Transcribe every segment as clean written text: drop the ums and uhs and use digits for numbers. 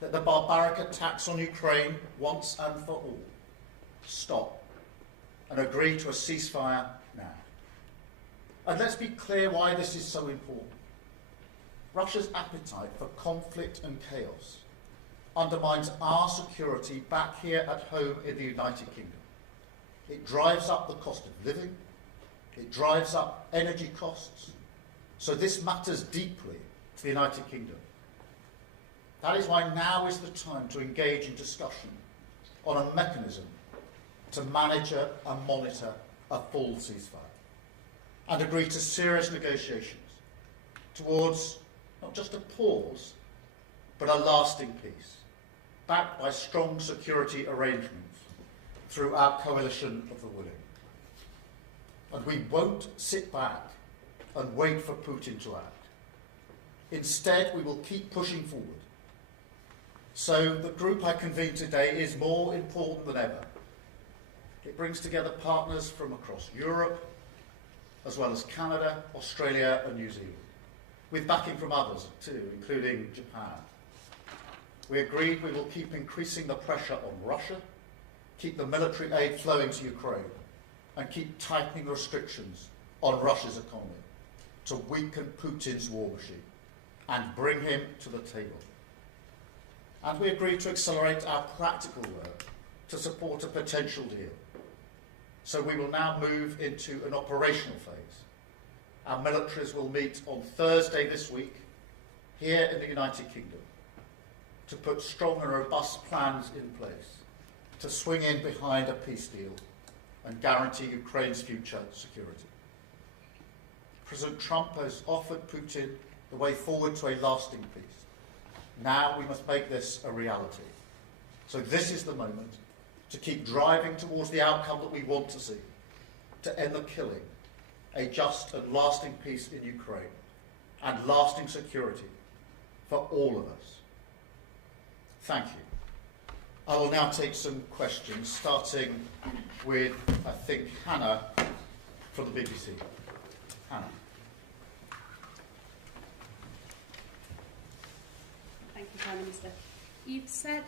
that the barbaric attacks on Ukraine once and for all stop and agree to a ceasefire now. And let's be clear why this is so important. Russia's appetite for conflict and chaos undermines our security back here at home in the United Kingdom. It drives up the cost of living, it drives up energy costs, so this matters deeply to the United Kingdom. That is why now is the time to engage in discussion on a mechanism to manage and monitor a full ceasefire and agree to serious negotiations towards not just a pause, but a lasting peace, backed by strong security arrangements through our coalition of the willing. And we won't sit back and wait for Putin to act. Instead, we will keep pushing forward. So the group I convened today is more important than ever. It brings together partners from across Europe, as well as Canada, Australia and New Zealand, with backing from others too, including Japan. We agreed we will keep increasing the pressure on Russia, keep the military aid flowing to Ukraine, and keep tightening restrictions on Russia's economy to weaken Putin's war machine and bring him to the table. And we agreed to accelerate our practical work to support a potential deal. So we will now move into an operational phase. Our militaries will meet on Thursday this week here in the United Kingdom to put strong and robust plans in place to swing in behind a peace deal and guarantee Ukraine's future security. President Trump has offered Putin the way forward to a lasting peace. Now we must make this a reality. So this is the moment to keep driving towards the outcome that we want to see, to end the killing, a just and lasting peace in Ukraine, and lasting security for all of us. Thank you. I will now take some questions, starting with, I think, Hannah from the BBC. Hannah. Thank you, Prime Minister. You've said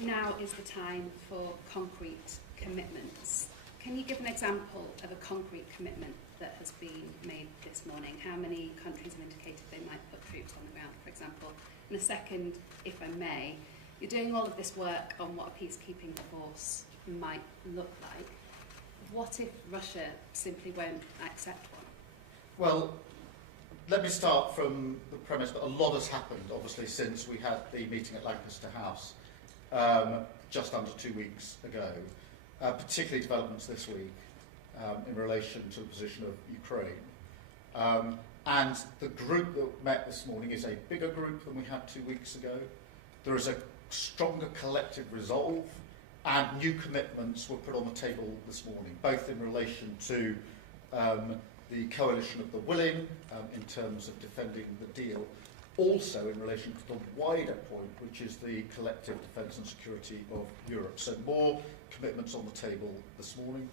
now is the time for concrete commitments. Can you give an example of a concrete commitment that has been made this morning? How many countries have indicated they might put troops on the ground, for example? And a second, if I may, you're doing all of this work on what a peacekeeping force might look like. What if Russia simply won't accept one? Well, let me start from the premise that a lot has happened, obviously, since we had the meeting at Lancaster House just under 2 weeks ago, particularly developments this week in relation to the position of Ukraine. And the group that met this morning is a bigger group than we had 2 weeks ago. There is a stronger collective resolve, and new commitments were put on the table this morning, both in relation to the coalition of the willing in terms of defending the deal, also in relation to the wider point, which is the collective defence and security of Europe. So more commitments on the table this morning,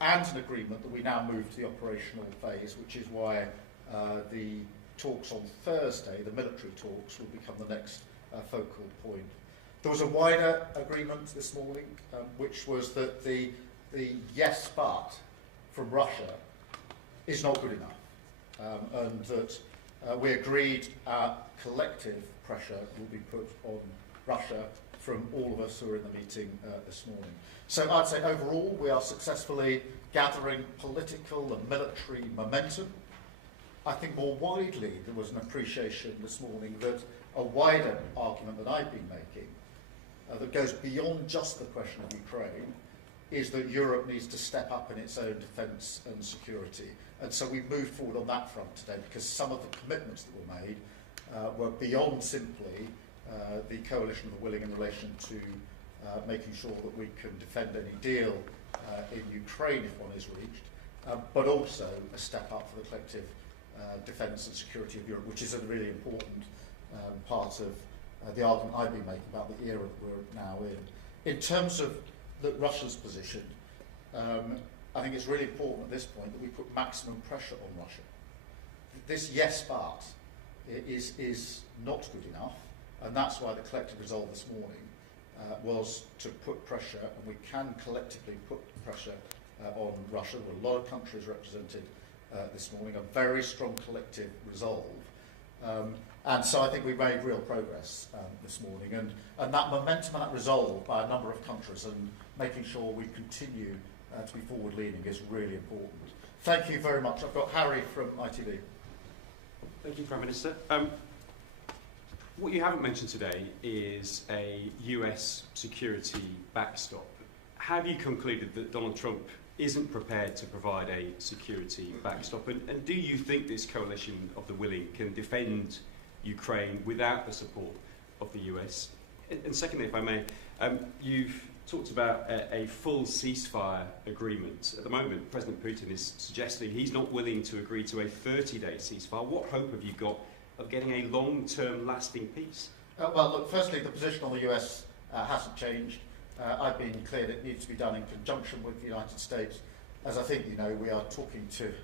and an agreement that we now move to the operational phase, which is why the talks on Thursday, the military talks, will become the next focal point. There was a wider agreement this morning, which was that the yes but from Russia is not good enough, and that we agreed our collective pressure will be put on Russia from all of us who were in the meeting this morning. So I'd say overall we are successfully gathering political and military momentum. I think more widely there was an appreciation this morning that a wider argument that I've been making that goes beyond just the question of Ukraine is that Europe needs to step up in its own defence and security. And so we've moved forward on that front today because some of the commitments that were made were beyond simply the coalition of the willing in relation to making sure that we can defend any deal in Ukraine if one is reached, but also a step up for the collective defence and security of Europe, which is a really important part of the argument I've been making about the era that we're now in. In terms of Russia's position, I think it's really important at this point that we put maximum pressure on Russia. This yes but is not good enough, And that's why the collective resolve this morning was to put pressure, and we can collectively put pressure on Russia. There were a lot of countries represented this morning, a very strong collective resolve. And so I think we made real progress this morning. And that momentum and that resolve by a number of countries and making sure we continue to be forward-leaning is really important. Thank you very much. I've got Harry from ITV. Thank you, Prime Minister. What you haven't mentioned today is a US security backstop. Have you concluded that Donald Trump isn't prepared to provide a security backstop? And do you think this coalition of the willing can defend Ukraine without the support of the US? And secondly, if I may, you've talked about a full ceasefire agreement. At the moment, President Putin is suggesting he's not willing to agree to a 30-day ceasefire. What hope have you got of getting a long-term lasting peace? Well, look, firstly, the position on the US hasn't changed. I've been clear that it needs to be done in conjunction with the United States. As I think you know, we are talking to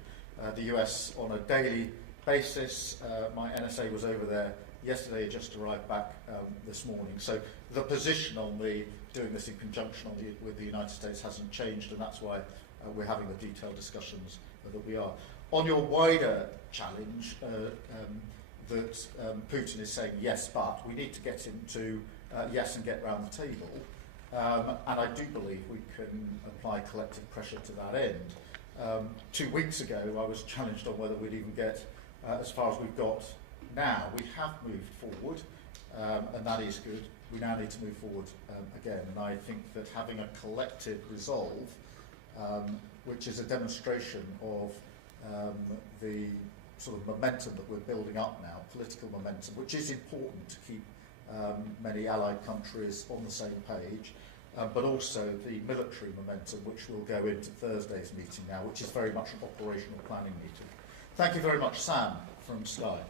the US on a daily basis. My NSA was over there yesterday, just arrived back this morning. So the position on the doing this in conjunction with the United States hasn't changed, and that's why we're having the detailed discussions that we are. On your wider challenge, that Putin is saying yes, but we need to get him to yes and get round the table. And I do believe we can apply collective pressure to that end. 2 weeks ago, I was challenged on whether we'd even get as far as we've got now. We have moved forward, and that is good. We now need to move forward again. And I think that having a collective resolve, which is a demonstration of the sort of momentum that we're building up now, political momentum, which is important to keep many allied countries on the same page, but also the military momentum, which will go into Thursday's meeting now, which is very much an operational planning meeting. Thank you very much, Sam from Sky.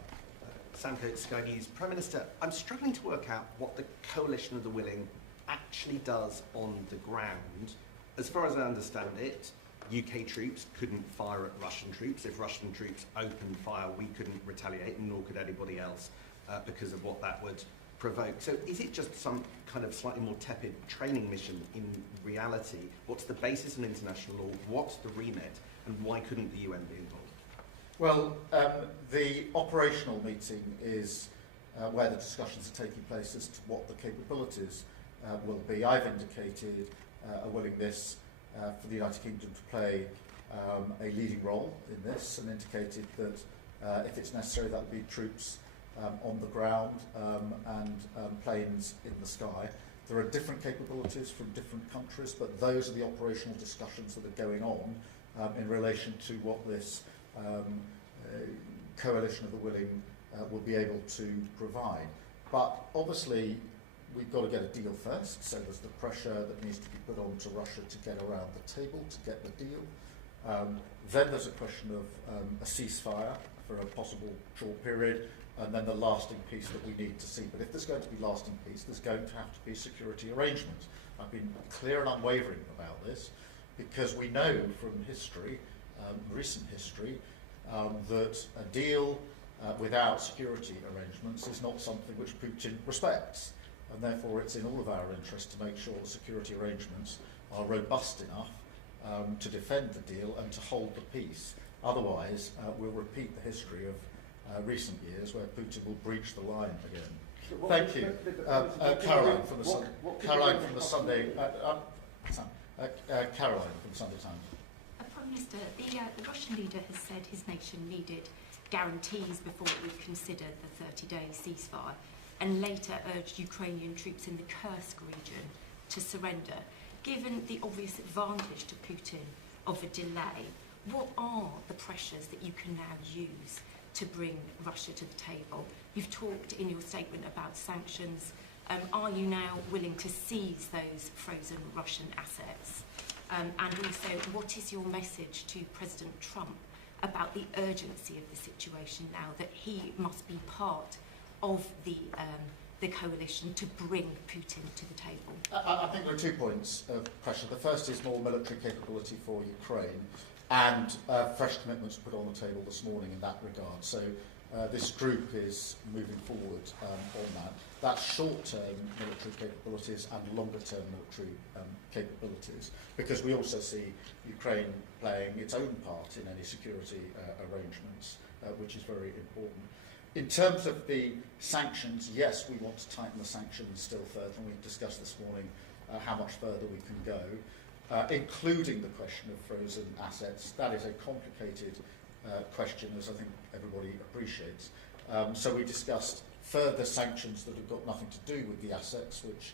Sam Coates, Sky News. Prime Minister, I'm struggling to work out what the coalition of the willing actually does on the ground. As far as I understand it, UK troops couldn't fire at Russian troops. If Russian troops opened fire, we couldn't retaliate, and nor could anybody else, because of what that would provoke. So is it just some kind of slightly more tepid training mission in reality? What's the basis in international law? What's the remit? And why couldn't the UN be involved? Well, the operational meeting is where the discussions are taking place as to what the capabilities will be. I've indicated a willingness for the United Kingdom to play a leading role in this, and indicated that if it's necessary, that would be troops on the ground and planes in the sky. There are different capabilities from different countries, but those are the operational discussions that are going on in relation to what this coalition of the willing will be able to provide. But obviously, we've got to get a deal first, so there's the pressure that needs to be put on to Russia to get around the table, to get the deal. Then there's a question of a ceasefire for a possible short period, and then the lasting peace that we need to see. But if there's going to be lasting peace, there's going to have to be security arrangements. I've been clear and unwavering about this, because we know from history, recent history, that a deal without security arrangements is not something which Putin respects. And therefore it's in all of our interest to make sure the security arrangements are robust enough to defend the deal and to hold the peace. Otherwise, we'll repeat the history of recent years where Putin will breach the line again. Thank you. Caroline from the Sunday Times. Prime Minister, the Russian leader has said his nation needed guarantees before it would consider the 30-day ceasefire, and later urged Ukrainian troops in the Kursk region to surrender. Given the obvious advantage to Putin of a delay, what are the pressures that you can now use to bring Russia to the table? You've talked in your statement about sanctions. Are you now willing to seize those frozen Russian assets? And also, what is your message to President Trump about the urgency of the situation now, that he must be part of the coalition to bring Putin to the table? I think there are 2 points of pressure. The first is more military capability for Ukraine, and fresh commitments put on the table this morning in that regard. So This group is moving forward on that. That's short-term military capabilities and longer-term military capabilities, because we also see Ukraine playing its own part in any security arrangements, which is very important. In terms of the sanctions, yes, we want to tighten the sanctions still further, and we discussed this morning how much further we can go, including the question of frozen assets. That is a complicated question, as I think everybody appreciates. So we discussed further sanctions that have got nothing to do with the assets, which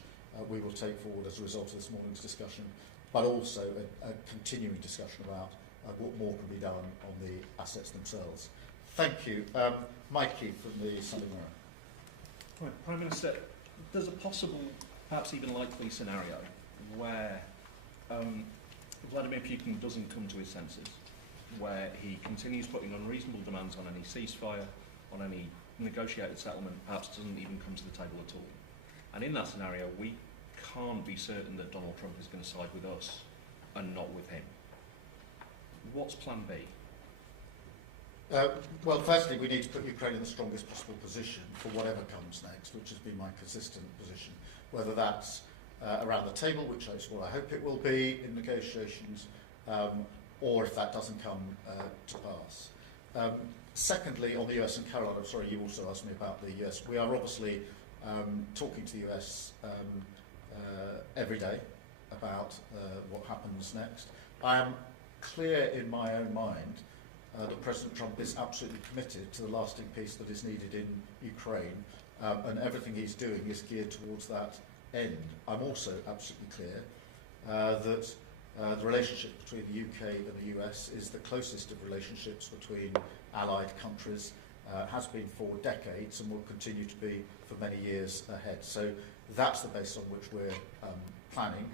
we will take forward as a result of this morning's discussion, but also a continuing discussion about what more can be done on the assets themselves. Thank you. Mikey from the Sunday Mirror. Right, Prime Minister, there's a possible, perhaps even likely scenario where Vladimir Putin doesn't come to his senses, where he continues putting unreasonable demands on any ceasefire, on any negotiated settlement, perhaps doesn't even come to the table at all. And in that scenario, we can't be certain that Donald Trump is going to side with us and not with him. What's plan B? Well, firstly, we need to put Ukraine in the strongest possible position for whatever comes next, which has been my consistent position, whether that's around the table, which is what I hope it will be in negotiations, or if that doesn't come to pass. Secondly, on the US and Caroline, I'm sorry, you also asked me about the US. We are obviously talking to the US every day about what happens next. I am clear in my own mind that President Trump is absolutely committed to the lasting peace that is needed in Ukraine, and everything he's doing is geared towards that end. I'm also absolutely clear that the relationship between the UK and the US is the closest of relationships between allied countries, has been for decades and will continue to be for many years ahead. So that's the basis on which we're planning,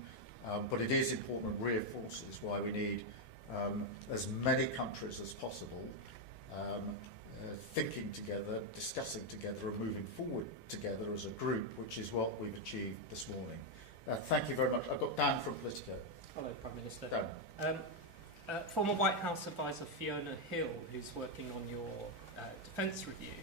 but it is important and reinforces why we need as many countries as possible thinking together, discussing together and moving forward together as a group, which is what we've achieved this morning. Thank you very much. I've got Dan from Politico. Hello, Prime Minister. Dan. Former White House advisor Fiona Hill, who's working on your defence review,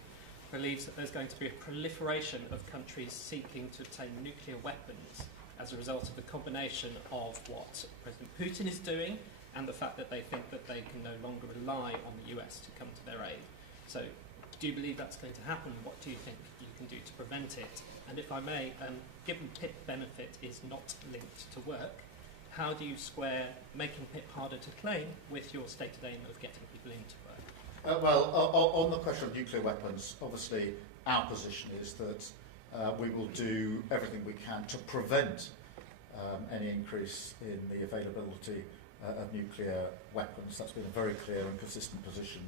believes that there's going to be a proliferation of countries seeking to obtain nuclear weapons as a result of the combination of what President Putin is doing and the fact that they think that they can no longer rely on the US to come to their aid. So, do you believe that's going to happen? What do you think you can do to prevent it? And if I may, given PIP benefit is not linked to work, how do you square making PIP harder to claim with your stated aim of getting people into work? Well, on the question of nuclear weapons, obviously our position is that we will do everything we can to prevent any increase in the availability of nuclear weapons. That's been a very clear and consistent position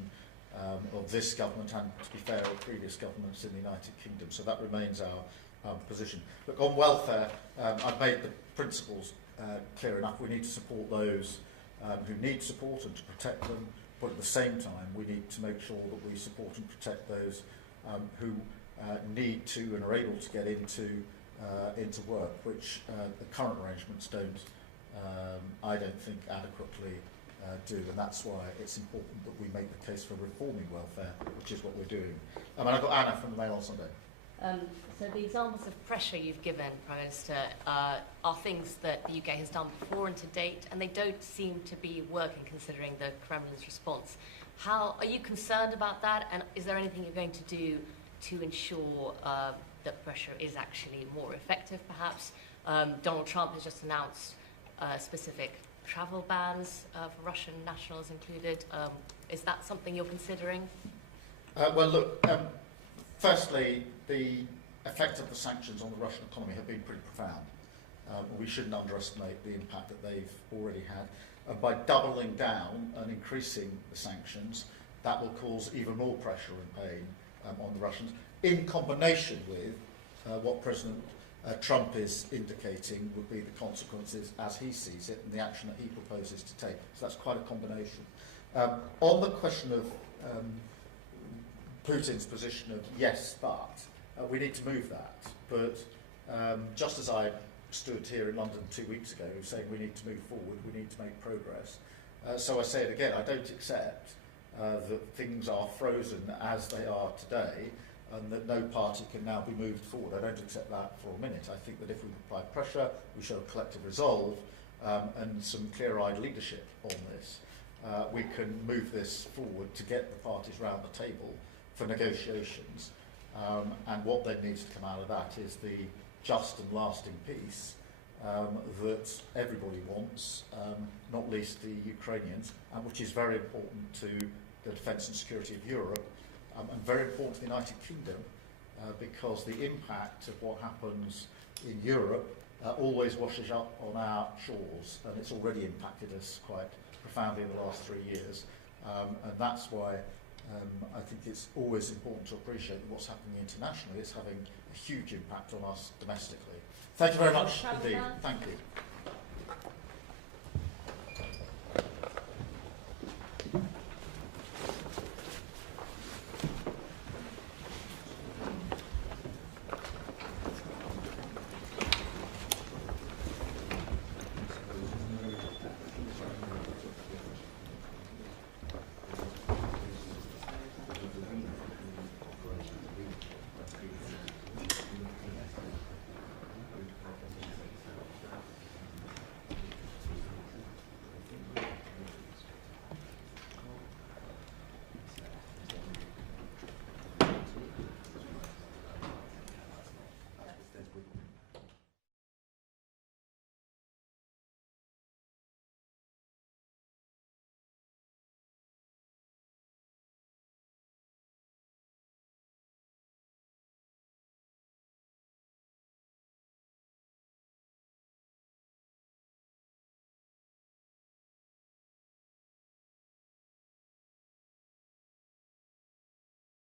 of this government and, to be fair, of previous governments in the United Kingdom. So that remains our position. Look, on welfare, I've made the principles clear enough. We need to support those who need support and to protect them, but at the same time we need to make sure that we support and protect those who need to and are able to get into work, which the current arrangements don't, I don't think, adequately do, and that's why it's important that we make the case for reforming welfare, which is what we're doing. And I've got Anna from the Mail on Sunday. So the examples of pressure you've given, Prime Minister, are things that the UK has done before and to date, and they don't seem to be working considering the Kremlin's response. How are you concerned about that, and is there anything you're going to do to ensure that pressure is actually more effective, perhaps? Donald Trump has just announced specific travel bans for Russian nationals included. Is that something you're considering? Well, look, firstly, the effect of the sanctions on the Russian economy have been pretty profound. We shouldn't underestimate the impact that they've already had. And by doubling down and increasing the sanctions, that will cause even more pressure and pain on the Russians, in combination with what President Trump is indicating would be the consequences as he sees it and the action that he proposes to take. So that's quite a combination. On the question of Putin's position of yes, but we need to move that. But just as I stood here in London 2 weeks ago saying we need to move forward, we need to make progress. So I say it again, I don't accept that things are frozen as they are today, and that no party can now be moved forward. I don't accept that for a minute. I think that if we apply pressure, we show collective resolve and some clear-eyed leadership on this, we can move this forward to get the parties round the table for negotiations. And what then needs to come out of that is the just and lasting peace that everybody wants, not least the Ukrainians, and which is very important to the defence and security of Europe, and very important to the United Kingdom, because the impact of what happens in Europe always washes up on our shores, and it's already impacted us quite profoundly in the last 3 years. And that's why I think it's always important to appreciate that what's happening internationally is having a huge impact on us domestically. Thank you very much indeed. Thank you.